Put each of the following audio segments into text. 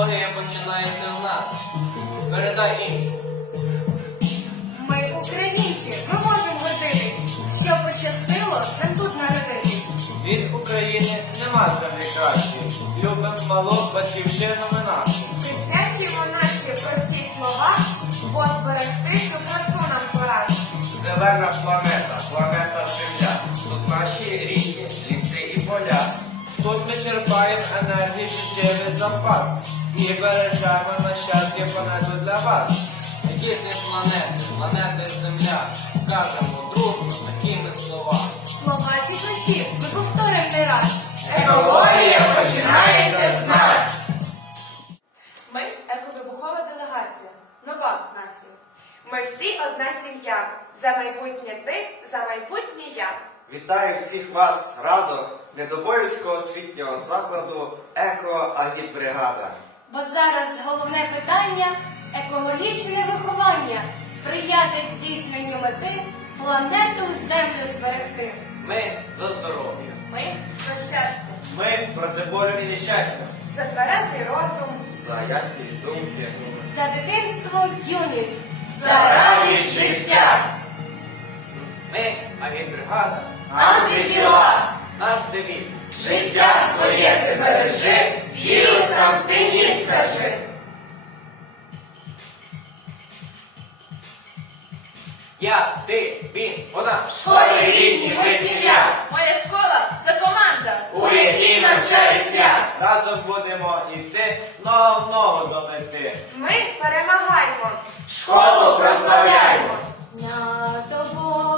Історія починається в нас. Передай іншим. Ми українці, ми можемо гордитись, що пощастило нам тут народитись. Від України нема землі кращої. Любим малу батьківщину ми нашу. Присвячуємо наші прості слова, бо зберегти цю красу нам пора. Зелена планета, планета Земля. Тут наші річки, ліси і поля. Тут ми черпаємо енергії, життєвий запас. І бережемо нащадки планету для вас. Діти планети, планети Земля. Скажемо дружно такими словами. Слова ці прості, ми повторимо не раз. Екологія починається з нас. Ми ековибухова делегація, нова нація. Ми всі одна сім'я. За майбутнє ти, за майбутнє я. Вітаю всіх вас, радо, Недобоївського освітнього закладу Еко-Агітбригада. Бо зараз головне питання екологічне виховання, сприяти здійсненню мети, планету землю зберегти. Ми за здоров'я. Ми за щастя, Ми проти болю і нещастя. за тверезий розум, За ясність думки. за дитинство юність, За радість життя. Ми агітбригада. Антитіла. Наш девіз. Життя своє ти бережи, вірусам ти ні скажи. Я, ти, він, вона. В школі рідні ми сім'я, Моя школа це команда. у якій навчаюсь я. Разом будемо йти ногу в ногу до мети. Ми перемагаємо. Школу прославляємо. Над тобою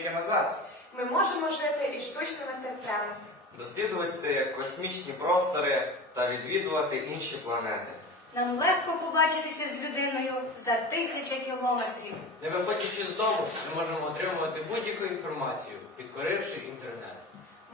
повертати назад, Ми можемо жити із штучними серцями. дослідувати космічні простори та відвідувати інші планети. Нам легко побачитися з людиною за тисячі кілометрів. Не виходячи з дому, ми можемо отримувати будь-яку інформацію, підкоривши інтернет.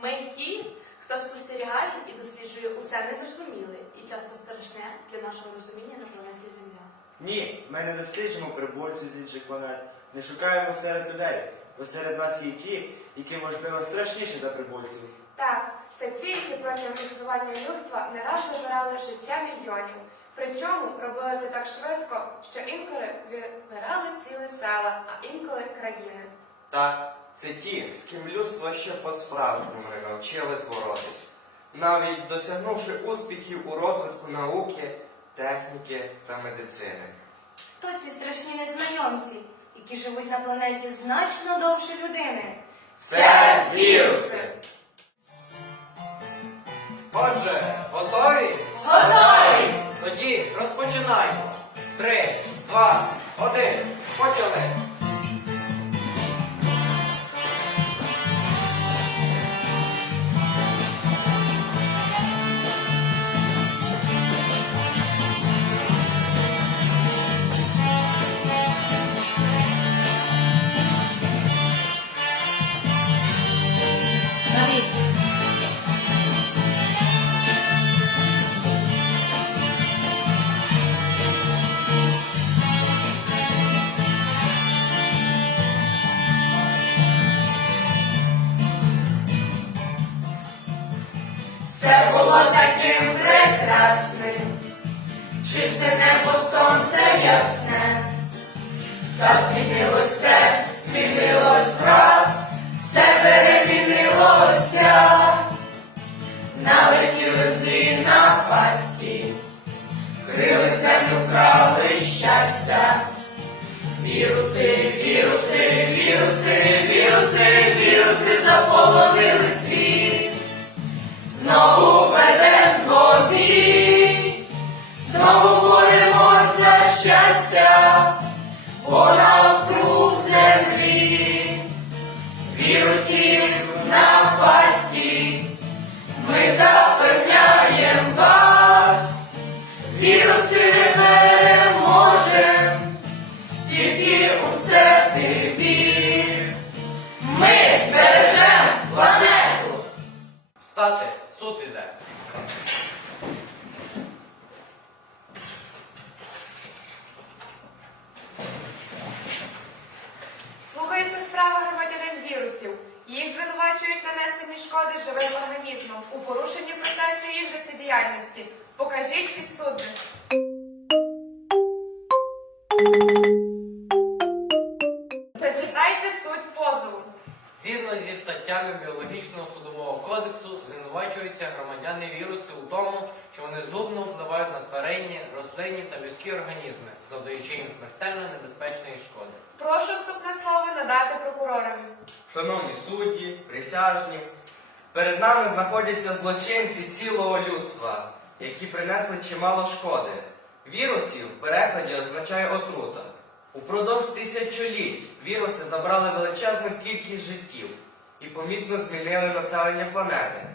Ми ті, хто спостерігає і досліджує усе незрозуміле і часто страшне для нашого розуміння на планеті Земля. Ні, ми не досліджуємо прибульців з інших планет, не шукаємо серед людей, бо серед нас є ті, які можливо страшніші за прибульців. Так, це ті, які протягом існування людства не раз забирали життя мільйонів. Причому робили це так швидко, що інколи вимирали цілі села, а інколи країни. Так, це ті, з ким людство ще по-справжньому не навчилось боротись, навіть досягнувши успіхів у розвитку науки, техніки та медицини. Хто ці страшні незнайомці, які живуть на планеті значно довше людини? Це віруси. Отже, готові? Готові! Тоді розпочинаємо. Три, два, один. Почали. Таким прекрасним, чисте небо, сонце ясне, Змінилося, змінилось враз, все перемінилося, налетіли злі напасті, крили землю, крали щастя. Віруси, віруси, віруси, віруси, віруси заполонили світ. Знову їх життєдіяльності. Покажіть підсудних. Зачитайте суть позову. Згідно зі статтями біологічного судового кодексу, звинувачуються громадяни віруси у тому, що вони згубно впливають на тваринні, рослинні та людські організми, завдаючи їм смертельно небезпечної шкоди. Прошу вступне слово надати прокуророві. Шановні судді, присяжні, перед нами знаходяться злочинці цілого людства, які принесли чимало шкоди. Вірусів в перекладі означає отрута. Упродовж тисячоліть віруси забрали величезну кількість життів і помітно змінили населення планети.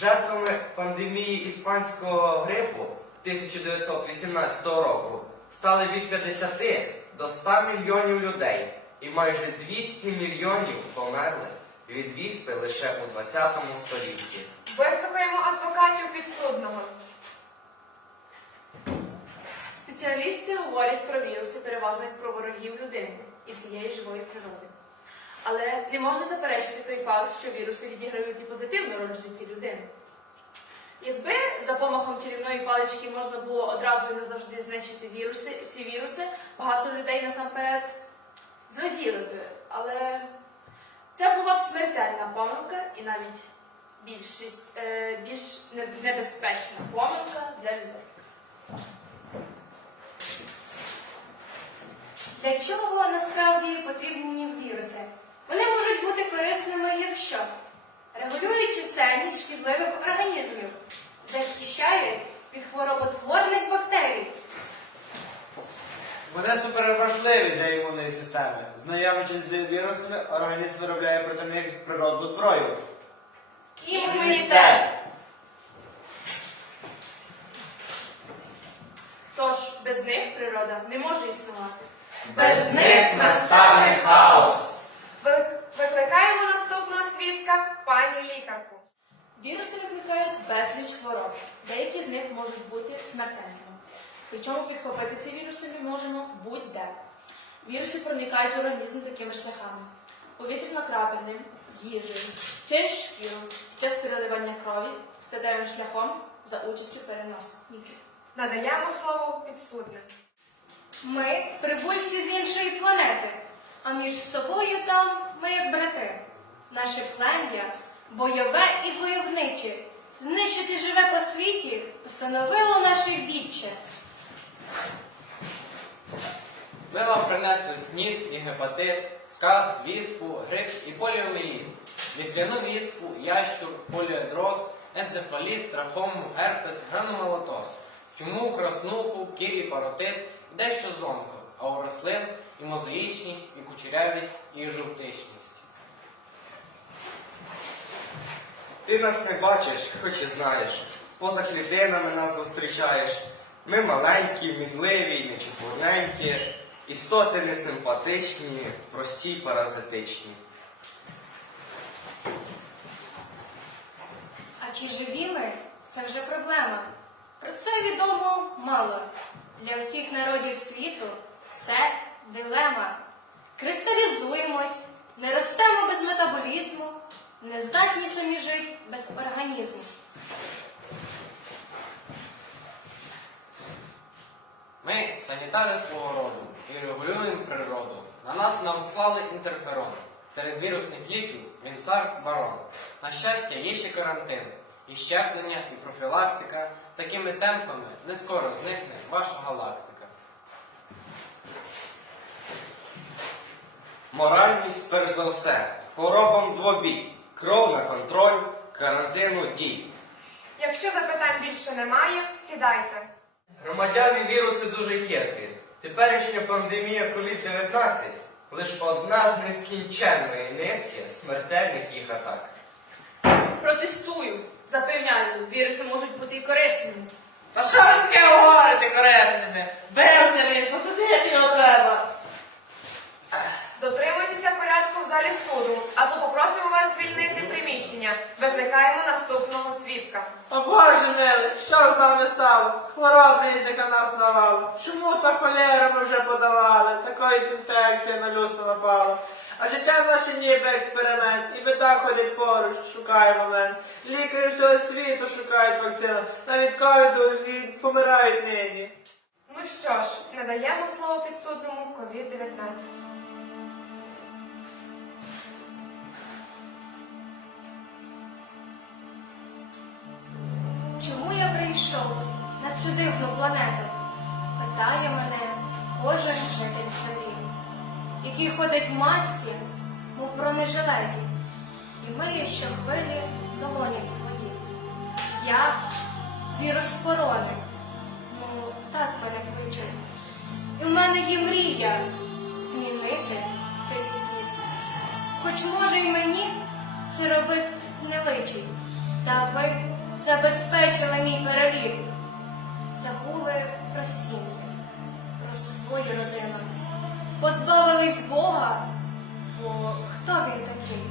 Жертвами пандемії іспанського грипу 1918 року стали від 50 до 100 мільйонів людей, і майже 200 мільйонів померли від лише у 20 столітті. Вислухаємо адвокатів підсудного. Спеціалісти говорять про віруси переважно як про ворогів людини і всієї живої природи. Але не можна заперечити той факт, що віруси відіграють і позитивну роль в житті людини. Якби за помахом чарівної палички можна було одразу і назавжди знищити віруси, всі віруси, багато людей насамперед зраділи би. Але це була б смертельна помилка і навіть більшість, е, більш небезпечна помилка для людей. Для чого насправді потрібні віруси? Вони можуть бути корисними, якщо регулюють чисельність шкідливих організмів, захищають від хвороботворних бактерій, Вони суперважливі для імунної системи. Знайомичись з вірусами, організм виробляє проти них природну зброю. імунітет. Тож без них природа не може існувати. Без них настане хаос. Викликаємо наступного свідка, пані лікарку. Віруси викликають безліч хвороб. Деякі з них можуть бути смертельними. Причому підхопити ці віруси ми можемо будь-де. Віруси проникають в організм такими шляхами: повітряно-крапельним, з їжею, через шкіру, під час переливання крові, статевим шляхом за участю переносників. Надаємо слово підсудним. Ми прибульці з іншої планети, а між собою там ми як брати. Наше плем'я бойове і войовниче. Знищити живе по світі постановило наше віче. Ми вам принесли снід і гепатит, сказ, віспу, грип і поліоміеліт, вітряну віспу, ящур, поліодроз, енцефаліт, трахому, герпес, граномалотоз, чуму, краснуху, кірі, паротит дещо зонко, а у рослин і мозаїчність, і кучерявість, і жовтичність. Ти нас не бачиш, хоч і знаєш. Поза клітинами нас зустрічаєш. Ми маленькі, мідливі, нечепурненькі, істоти несимпатичні, прості й паразитичні. А чи живі ми це вже проблема. Про це відомо мало. Для всіх народів світу це дилема. Кристалізуємось, не ростемо без метаболізму, не здатні самі жити без організму. Ми санітари свого роду і регулюємо природу. На нас надслали інтерферон. Серед вірусних ліків він цар барон. На щастя, є ще карантин, і щеплення, і профілактика. Такими темпами не скоро зникне ваша галактика. Моральність перш за все. Хворобам двобій. Кров на контроль, карантину дій. Якщо запитань більше немає, сідайте. Громадяни віруси дуже хитрі. Теперішня пандемія COVID-19 лише одна з нескінченної низки смертельних їх атак. Протестую. Запевняю, віруси можуть бути і корисними. Та що ви таке говорите корисними? Береться він, посадити його треба. В залі суду, а то попросимо вас звільнити приміщення. Викликаємо наступного свідка. О Боже милий, що з нами стало? Хвороб різних нас навало. Чому та холера ми вже подавали? Такої інфекції на людство напало. А життя наше ніби експеримент, і біда ходить поруч, шукає момент. Лікарі всього світу шукають вакцину, навіть ковіду помирають нині. Ну що ж, надаємо слово підсудному COVID-19. Цю дивну планету? Питає мене кожен житель селі, який ходить в масці, мов бронежилеті, і миє щохвилі долоні свої. Я віроспороник, ну так мене кличуть. І в мене є мрія змінити цей світ. Хоч може й мені це робити не личить, та ви забезпечили мій переліг. Забули про сім'ї, про свою родину. Позбавились Бога, бо хто він такий?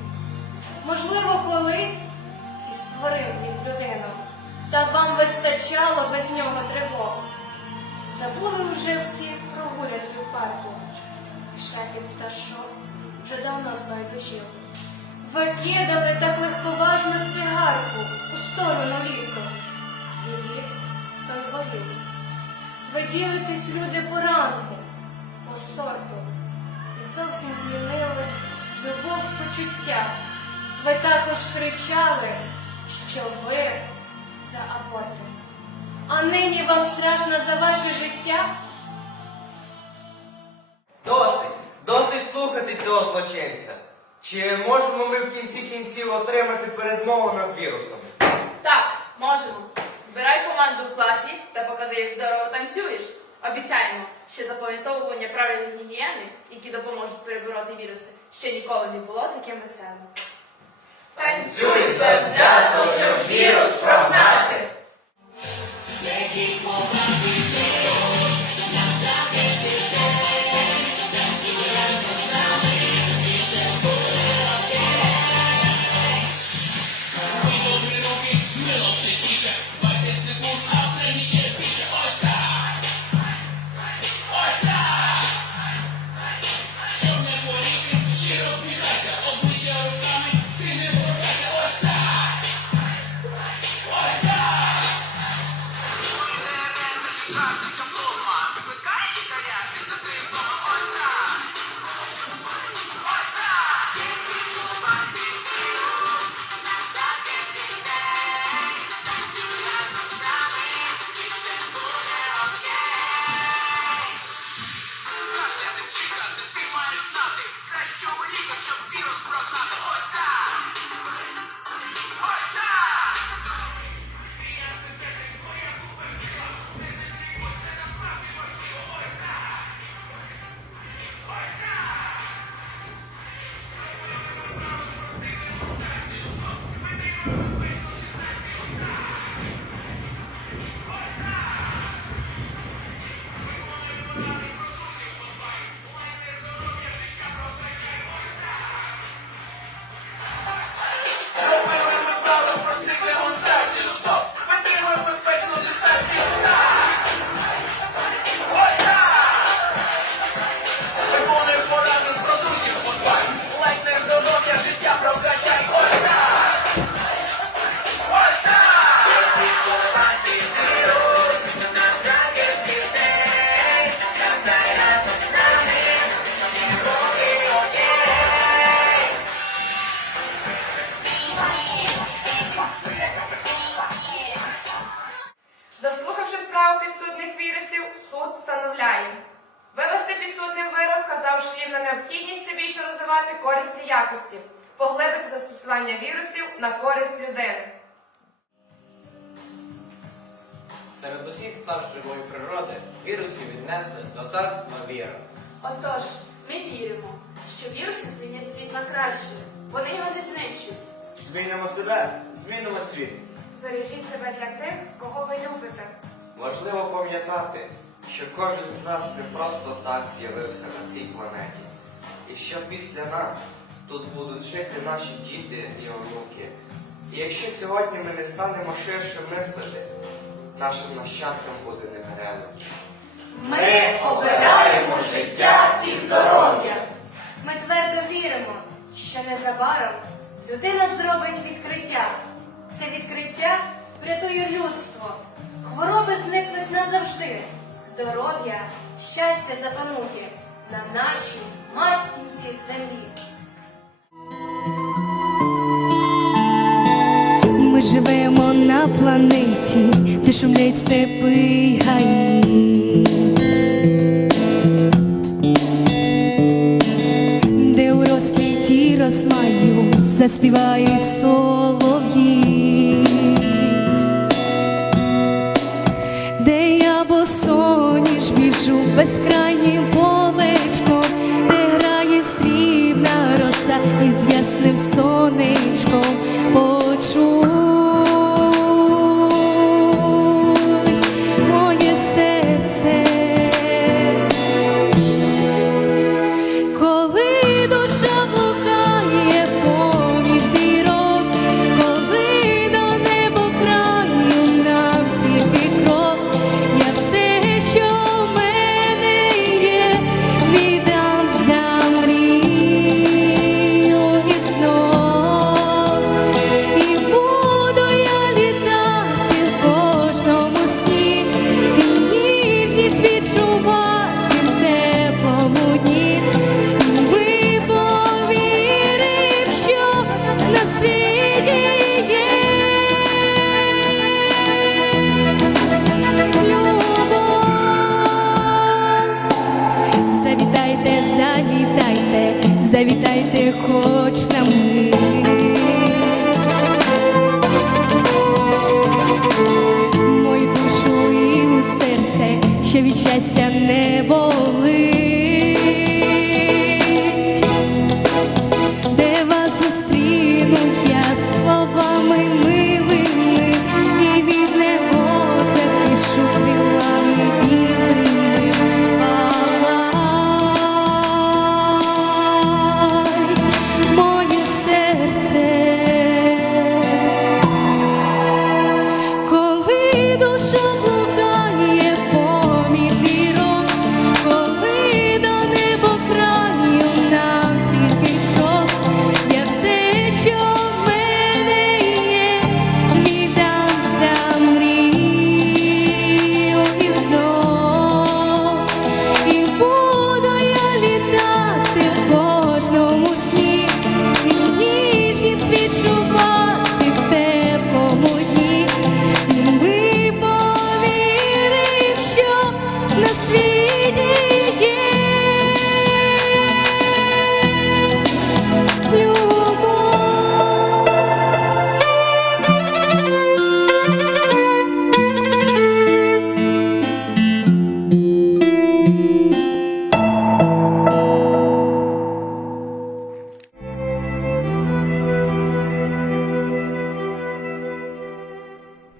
Можливо, колись і створив він людину, та вам вистачало без нього тривог. Забули вже всі прогулянки в парку, і пташок вже давно збайдужив. Ви кидали так легковажно цигарку у сторону лісу, той горів. Ви ділитесь люди по ранку, по сорту, і зовсім змінилась любов почуття. Ви також кричали, що ви за аборти. А нині вам страшно за ваше життя? Досить, досить слухати цього злочинця. Чи можемо ми в кінці кінців отримати передмову над вірусом? Так, можемо. Збирай команду в класі та покажи, як здорово танцюєш. Обіцяємо, що запам'ятовування правильної гігієни, які допоможуть перебороти віруси, ще ніколи не було таким веселим. Танцюй завзято, щоб вірус себе для тих, кого ви любите. Важливо пам'ятати, що кожен з нас не просто так з'явився на цій планеті. І що після нас тут будуть жити наші діти і онуки. І якщо сьогодні ми не станемо ширше мислити, нашим нащадкам буде непереливно. Ми обираємо життя і здоров'я. Ми твердо віримо, що незабаром людина зробить відкриття. Це відкриття врятує людство. Хвороби зникнуть назавжди. Здоров'я, щастя запанує на нашій матінці землі. Ми живемо на планеті, де шумлять степи гаї, де у розквіті розмаю заспівають солов'ї, szó nincs komplett.